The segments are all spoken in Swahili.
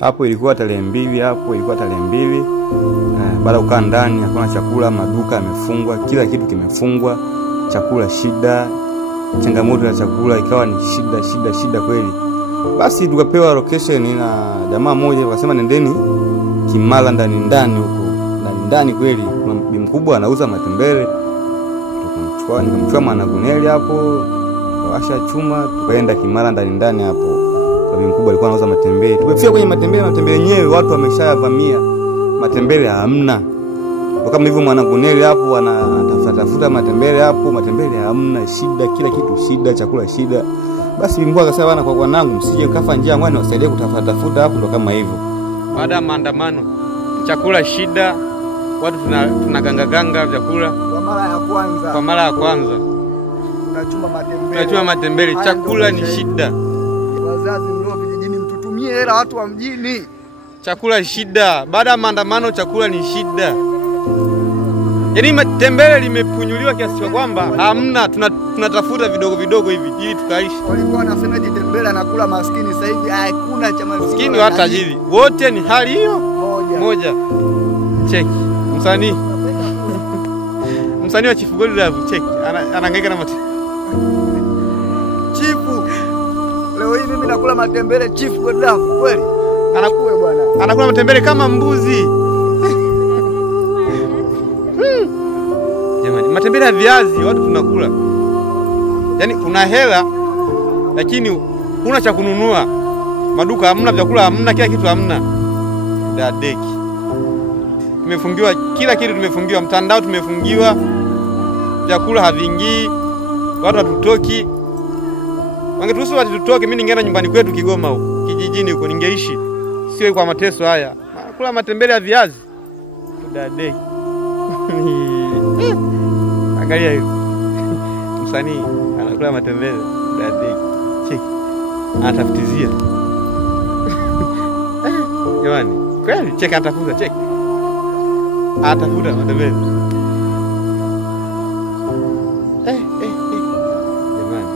Hapo ilikuwa tarehe 2, baada kukaa ndani hakuna chakula, maduka yamefungwa, kila kitu kimefungwa, chakula shida, changamoto ya chakula ikawa ni shida kweli. Basi tukapewa location na jamaa mmoja, wakasema nendeni Kimara ndani huko. Ndani kweli kuna bibi mkubwa anauza matembele. Nikamchukua Mwanaguneli hapo, tukawasha chuma, tukaenda Kimara ndani hapo. Bibi mkubwa alikuwa anauza matembele. Tumefika kwenye matembele yenyewe watu wameshayavamia. Matembele hamna. Kama hivyo Mwanaguneli hapo anatafuta matembele hapo, matembele hamna, shida, kila kitu shida, chakula shida. Basi Mungu akasema bana, kwa wanangu msije mkafa njaa, ngwani wasaidie kutafuta hapo, ndo kama hivyo. Baada ya maandamano, chakula shida, watu tunaganga vyakula kwa mara ya kwanza. Tunachuma matembele, chakula ni shida. Wazazi mlio vijijini mtutumie hela watu wa mjini. Chakula shida. Baada ya maandamano chakula ni shida. Yaani matembele limepunyuliwa kiasi cha kwamba hamna, tunatafuta vidogo hivi ili tukaishi. Walikuwa wanasema tembele anakula maskini, sasa hivi hakuna cha maskini wala tajiri. Wote ni hali hiyo moja. Cheki. Msanii wa Chief Godlove cheki. Anahangaika na Chifu. Leo hii mimi nakula matembele Chief Godlove kweli? Anakuwe bwana. Anakula matembele kama mbuzi. Jamani, matembele ya viazi watu tunakula. Yaani una hela lakini huna cha kununua. Maduka hamna, vyakula hamna, kila kitu hamna. Dadeki. Tumefungiwa kila kitu, tumefungiwa mtandao, tumefungiwa. Vyakula haviingii. Watu hatutoki. Wangeturuhusu watu tutoke, mimi ningeenda nyumbani kwetu Kigoma huko, kijijini huko ningeishi. Sio kwa mateso haya. Kula matembele ya viazi. Dadeki. Angalia hiyo. Msanii anakula matembele dadeki. Cheki. Anatafutizia. Jamani, kweli cheki anatafuta, cheki. Atafuta matembele. Jamani.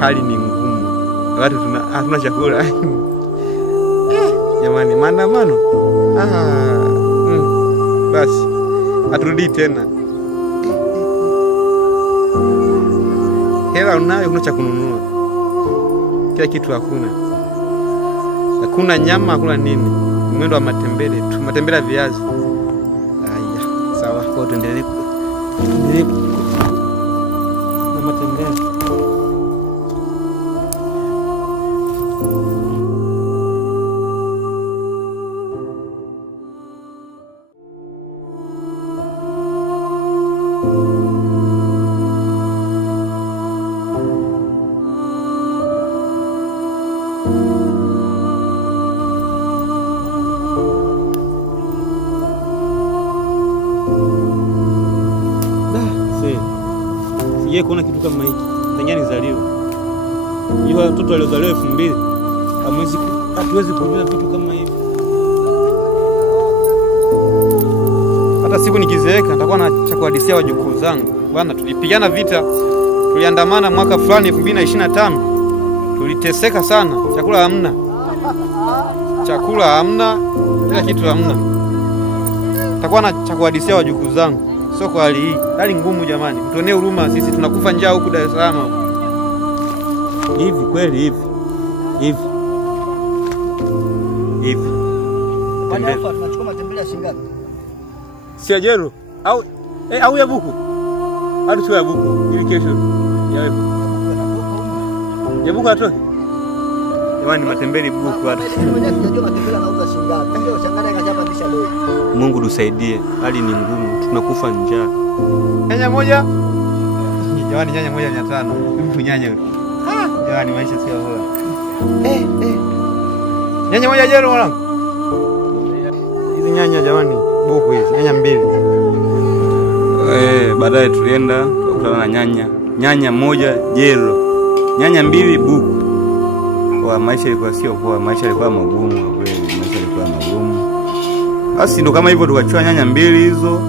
Hali ni ngumu. Watu hatuna chakula. Jamani, maandamano. Basi aturudi tena. Hela unayo, huna cha kununua. Kila kitu hakuna. Hakuna nyama, hakuna nini. Mwendo wa matembele tu, matembele ya viazi. Haya, sawa, kwa tuendelee. Na matembele. Sije kuona kitu kama hiki. Tangia nizaliwe. Hiyo watoto waliozaliwa 2000 hatuwezi kujua vitu kama hivi. Hata siku nikizeeka nitakuwa na cha kuhadithia wajukuu zangu. Bwana, tulipigana vita, tuliandamana mwaka fulani 2025. Tuliteseka sana, chakula hamna. Kila kitu hamna. Nitakuwa na cha kuhadithia wajukuu zangu. Sio kwa hali hii. Hali ngumu jamani. Mtuonee huruma, sisi tunakufa njaa huku Dar es Salaam. Hivi kweli hivi. Kwani hapa tunachukua matembele ya shingapi? Si ajero au ya buku. Hadi tu ya buku ili kesho yawe. Ya buku atoke. Jamani, matembele buku hata. Tunajua matembele anauza shingapi. Ndio shangana ikajapandisha leo. Mungu tusaidie, hali ni ngumu, tunakufa njaa. Nyanya moja? Jamani, nyanya moja 500. Mtu nyanya. Jamani, maisha sio bora. Nyanya moja jero mwanangu. Hizi nyanya jamani, buku hizi, nyanya 2. Baadaye tulienda tukakutana na nyanya moja jero. Nyanya 2 buku. Kwa maisha ilikuwa sio poa, maisha ilikuwa magumu kweli, Basi ndo kama hivyo tukachukua nyanya 2 hizo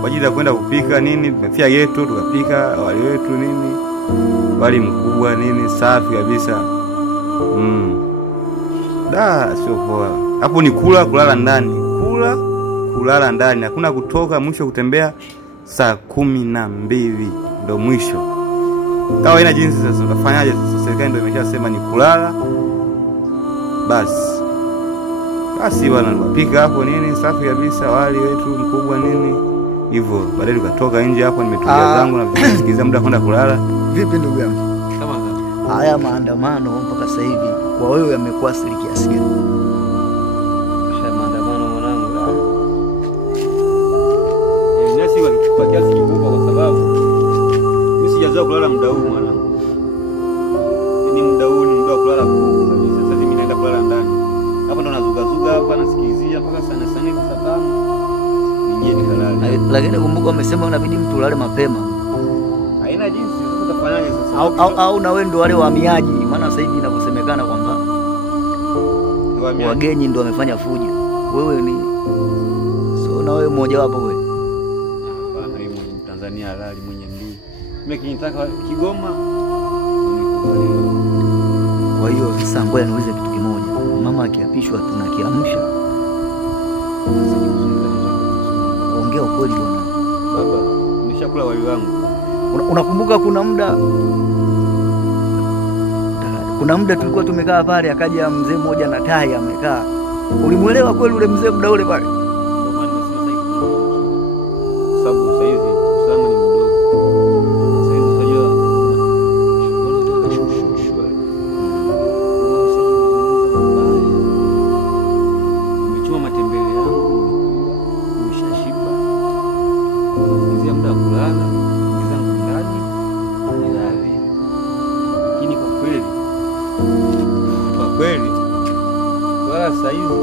kwa ajili ya kwenda kupika nini, tumefia yetu tukapika wali wetu nini. Wali mkubwa nini, safi kabisa. Sio poa. Hapo ni kulala ndani. Kulala ndani. Hakuna kutoka, mwisho kutembea saa 12 ndio mwisho. Kawa haina jinsi sasa utafanyaje sasa? Serikali ndio imeshasema ni kulala. Basi bwana, wapika hapo nini safi kabisa, wali wetu mkubwa nini hivyo. Baadaye tukatoka nje hapo, nimetulia zangu na kusikiliza muda kwenda kulala. Vipi ndugu yangu? Kama haya maandamano mpaka sasa hivi kwa wewe yamekuwa siri kiasi gani? Maandamano mwanangu, nyasi kwa kiasi kikubwa, kwa sababu mimi sijazoea kulala muda huu mwanangu. Ni muda huu ni muda wa kulala kabisa. Sasa mimi naenda kulala ndani. Hapo ndo nazuga hapa nasikilizia mpaka sana saa 5 nije nikalale. Lakini kumbuka wamesema inabidi mtu ulale mapema. Haina jinsi, sasa utafanyaje sasa? Au na wewe ndo wale wahamiaji, maana sasa hivi inavyosemekana kwamba wageni ndo wamefanya fujo. Wewe ni so na wewe mmoja wapo wewe? Hapana, mimi Tanzania halali mwenye ndii. Mimi kinitaka Kigoma. Kwa hiyo sasa ngoja niulize kitu kimoja. Mama akiapishwa tunakiamsha. Ongea ukweli bwana. Baba, nimeshakula wali wangu. Unakumbuka kuna muda tulikuwa tumekaa pale, akaja mzee mmoja na tai amekaa. Ulimuelewa kweli ule mzee muda ule pale? Sababu sasa hivi usalama ni mdogo. Sasa hivi unajua nimechuma matembele yangu, nimeshashiba. Nizia muda kulala, nizangu ndani, nilale. Lakini kwa kweli wala sasa hivi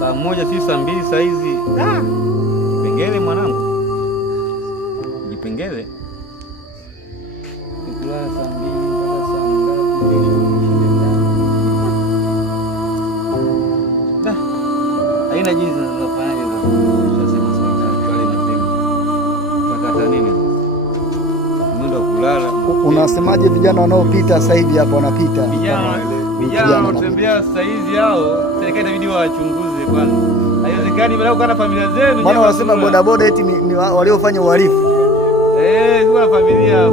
saa 1 si saa 2 saa hizi. Jipengele mwanangu. Jipengele. Nikulala saa 2 mpaka saa ngapi? Haina jinsi tunafanya sasa. Tunasema serikali wale nasema. Tunakata nini sasa? Muda kulala. Unasemaje vijana wanaopita sasa hivi hapa wanapita? Vijana wanaotembea sasa hizi hao, serikali inabidi wachunguze kwanza. Haiwezekani bila kuwa na familia zenu. Maana wanasema bodaboda eti ni waliofanya uhalifu. Sio na familia.